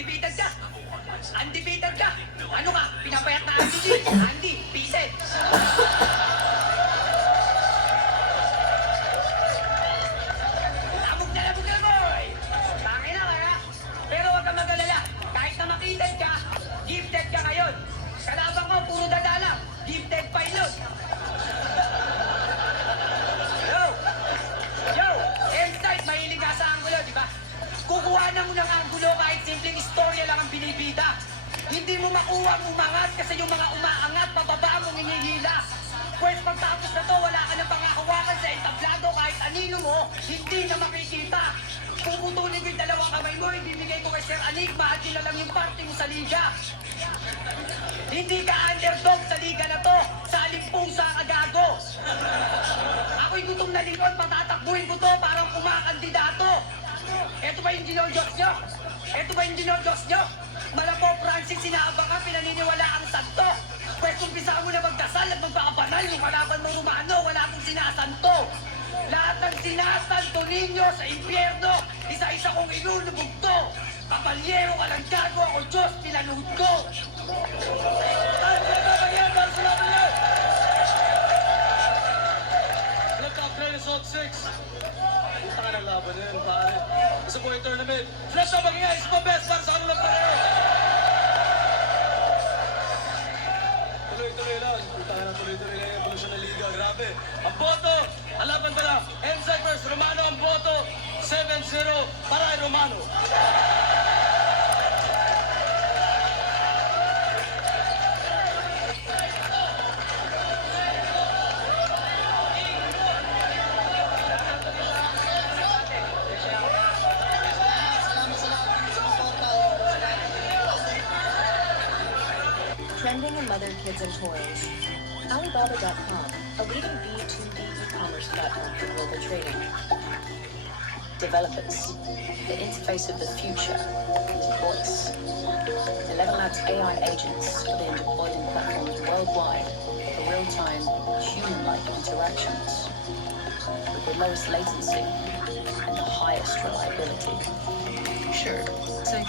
Undefeated ka! Undefeated ka! Ano ka? Pinapayat na Andy G! Andy, pieces! Lamog na boy! Tangin na kaya! Pero huwag kang mag-alala. Kahit na makitad ka, gifted ka ngayon. Kalaban ko, puro dadala. Gifted pa yun. Yo, M-Type, mahilig ka sa angulo, di ba? Kukuha na mo ng angulo kahit simpleng istorya lang ang binibida. Hindi mo makuha ang umangat kasi yung mga umaangat, pababa mong hinihila. Pwes pagtapos na to, wala ka na pangahawakan sa entablado kahit anino mo, hindi na makikita. Puputulin ko yung dalawang kamay mo, ibibigay ko kay Sir Enigma at yun na lang yung party mo sa liga. Hindi ka underdog sa liga na to, sa alimpusa ka gago. Ako'y gutom na likod, patatakbuhin ko to parang kumakandidato. Eto ba yung dinodjos nyo? Eto ba yung dinodjos nyo? Malapo Francis, sinaabang ka, pinaniniwala ang santo. Pwes umpisa mo na magdasal at magpakabanal, yung kalaban mo Romano, wala akong sinasanto. Lahat ng sinasanto ninyo sa impyerno, isa-isa kong inulubog to. Kabalyero ka lang gago, ako Diyos, pinaluhod ko. Nagka-play Assault 6. Punta ka ng laban na yun, pare. Isa po yung tournament. Flash na bagay, isa pa best para sa kanila pareho. Tuloy-tuloy lang. Punta ka na tuloy-tuloy lang yung evolution ng liga. Grabe. Ang boto, halaban pala. M-Side vs. Romano ang boto. 7-0 para kay Romano. Trending in mother, kids, and toys. Alibaba.com, a leading B2B e-commerce platform for global trading. Developers, the interface of the future is voice. 11 Labs AI agents are being deployed in platforms worldwide for real-time, human-like interactions with the lowest latency and the highest reliability. Sure. So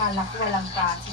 Kala ko walang kasi.